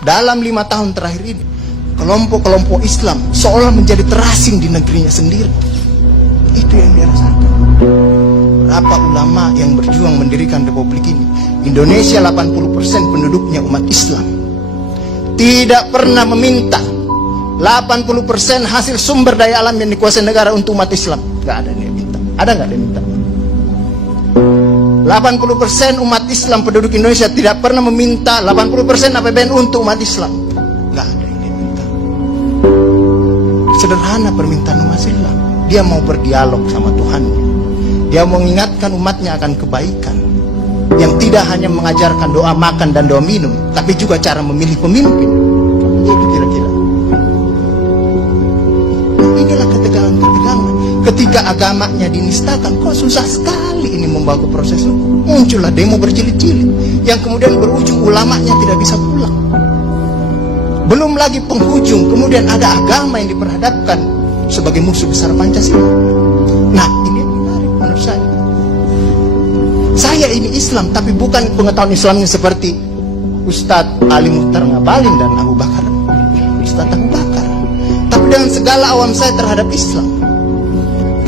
dalam 5 tahun terakhir ini, kelompok-kelompok Islam seolah menjadi terasing di negerinya sendiri. Itu yang dia rasakan. Berapa ulama yang berjuang mendirikan republik ini? Indonesia 80% penduduknya umat Islam. Tidak pernah meminta 80% hasil sumber daya alam yang dikuasai negara untuk umat Islam. Gak ada yang minta. Ada gak dia minta? 80% umat Islam penduduk Indonesia tidak pernah meminta 80% APBN untuk umat Islam. Gak ada yang dia minta. Sederhana permintaan umat Islam. Dia mau berdialog sama Tuhannya. Dia mau mengingatkan umatnya akan kebaikan, yang tidak hanya mengajarkan doa makan dan doa minum, tapi juga cara memilih pemimpin. Itu kira-kira. Inilah ketegangan-ketegangan. Ketika agamanya dinistakan, kok susah sekali ini membawa ke proses hukum. Muncullah demo berjilid-jilid, yang kemudian berujung ulamanya tidak bisa pulang. Belum lagi penghujung, kemudian ada agama yang diperhadapkan sebagai musuh besar Pancasila. Nah, ini yang menarik menurut saya. Saya ini Islam, tapi bukan pengetahuan Islamnya seperti Ustadz Ali Muhtar Ngabalin dan Abu Bakar, Ustadz Abu Bakar. Tapi dengan segala awam saya terhadap Islam,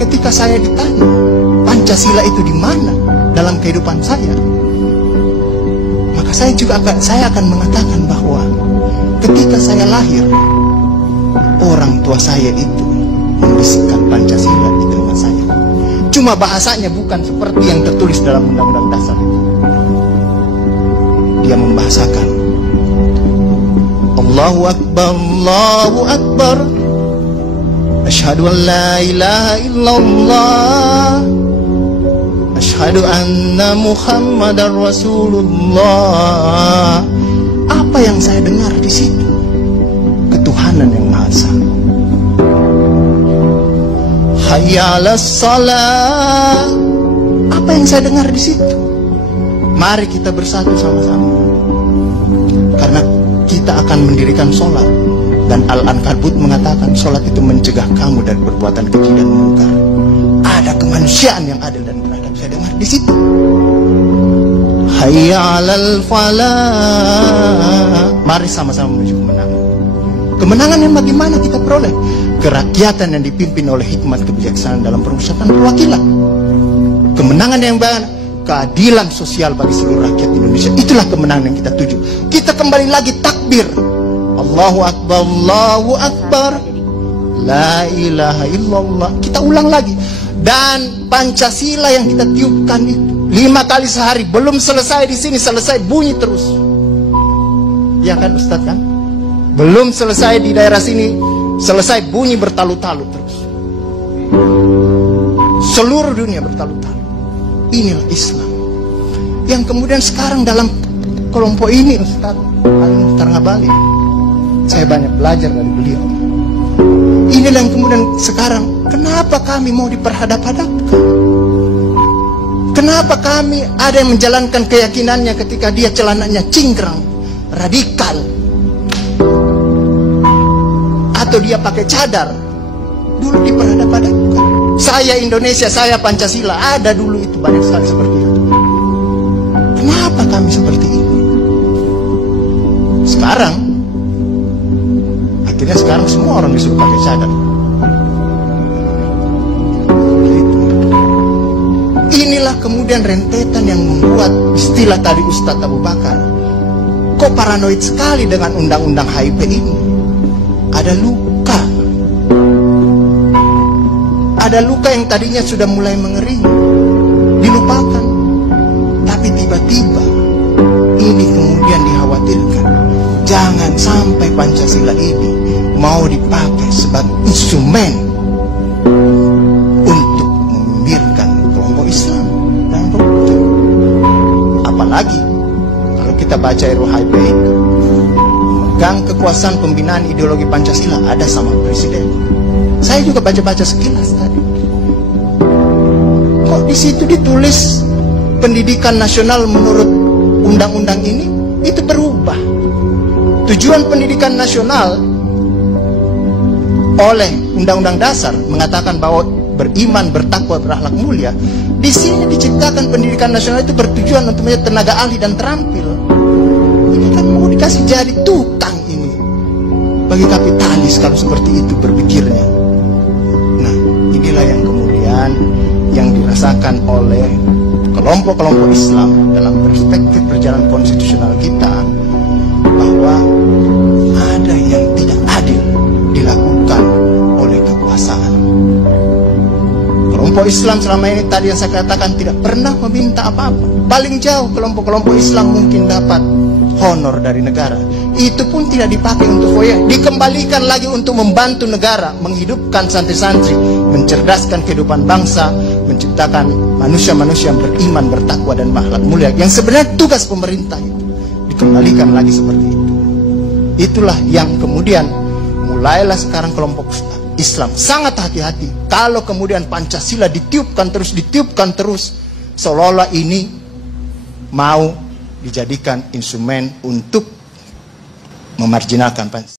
ketika saya ditanya Pancasila itu di mana dalam kehidupan saya, maka saya akan mengatakan bahwa ketika saya lahir, orang tua saya itu membisikkan Pancasila di telinga saya. Cuma bahasanya bukan seperti yang tertulis dalam Undang-Undang Dasar. Dia membahasakan Allahu Akbar, Allahu Akbar, asyhadu an la ilaha illallah, asyhadu anna Muhammadar Rasulullah. Apa yang saya dengar di situ? Ketuhanan yang Maha Esa. Hayya 'alas shalah. Apa yang saya dengar di situ? Mari kita bersatu sama-sama, karena kita akan mendirikan sholat. Dan Al-Ankabut mengatakan sholat itu mencegah kamu dari perbuatan keji dan mungkar. Ada kemanusiaan yang adil dan beradab. Saya dengar di situ. Hayya 'alal falah. Mari sama-sama menuju kemenangan. Kemenangan yang bagaimana kita peroleh? Kerakyatan yang dipimpin oleh hikmat kebijaksanaan dalam permusyawaratan perwakilan. Kemenangan yang bagaimana? Keadilan sosial bagi seluruh rakyat Indonesia. Itulah kemenangan yang kita tuju. Kita kembali lagi takbir, Allahu Akbar, Allahu Akbar, la ilaha illallah. Kita ulang lagi. Dan Pancasila yang kita tiupkan itu 5 kali sehari, belum selesai di sini, selesai bunyi terus. Ya kan Ustadz kan? Belum selesai di daerah sini, selesai bunyi bertalu-talu terus. Seluruh dunia bertalu-talu. Inilah Islam. Yang kemudian sekarang dalam kelompok ini Ustadz Ali Muhtar Ngabalin, saya banyak belajar dari beliau. Inilah yang kemudian sekarang, kenapa kami mau diperhadap-hadapkan? Kenapa kami ada yang menjalankan keyakinannya ketika dia celananya cingkrang, radikal, atau dia pakai cadar, dulu diperhadap-hadapkan. Saya Indonesia, saya Pancasila, ada dulu itu banyak sekali seperti itu. Kenapa kami seperti ini? Sekarang, akhirnya sekarang semua orang disuruh pakai cadar. Inilah kemudian rentetan yang membuat istilah tadi Ustadz Abu Bakar, kok paranoid sekali dengan undang-undang HIP ini. Ada luka. Ada luka yang tadinya sudah mulai mengering, dilupakan. Tapi tiba-tiba ini kemudian dikhawatirkan, jangan sampai Pancasila ini mau dipakai sebagai instrumen untuk membiarkan kelompok Islam dan kelompok. Apalagi kalau kita baca RUHP itu, memegang kekuasaan pembinaan ideologi Pancasila ada sama presiden. Saya juga baca-baca sekilas tadi. Kok di situ ditulis pendidikan nasional menurut undang-undang ini itu berubah. Tujuan pendidikan nasional oleh Undang-Undang Dasar mengatakan bahwa beriman, bertakwa, berakhlak mulia. Di sini diciptakan pendidikan nasional itu bertujuan untuk menjadi tenaga ahli dan terampil. Ini kan mau dikasih jadi tukang. bagi kapitalis kalau seperti itu berpikirnya. Nah, inilah yang kemudian yang dirasakan oleh kelompok-kelompok Islam dalam perspektif perjalanan konstitusional kita, bahwa ada yang tidak adil dilakukan oleh kekuasaan. Kelompok Islam selama ini tadi yang saya katakan tidak pernah meminta apa-apa. Paling jauh kelompok-kelompok Islam mungkin dapat honor dari negara. Itu pun tidak dipakai untuk foya, dikembalikan lagi untuk membantu negara, menghidupkan santri-santri, mencerdaskan kehidupan bangsa, menciptakan manusia-manusia yang beriman, bertakwa dan berakhlak mulia. Yang sebenarnya tugas pemerintah itu dikembalikan lagi seperti itu. Itulah yang kemudian mulailah sekarang kelompok Islam sangat hati-hati kalau kemudian Pancasila ditiupkan terus, seolah-olah ini mau dijadikan instrumen untuk memarjinalkan Pancasila.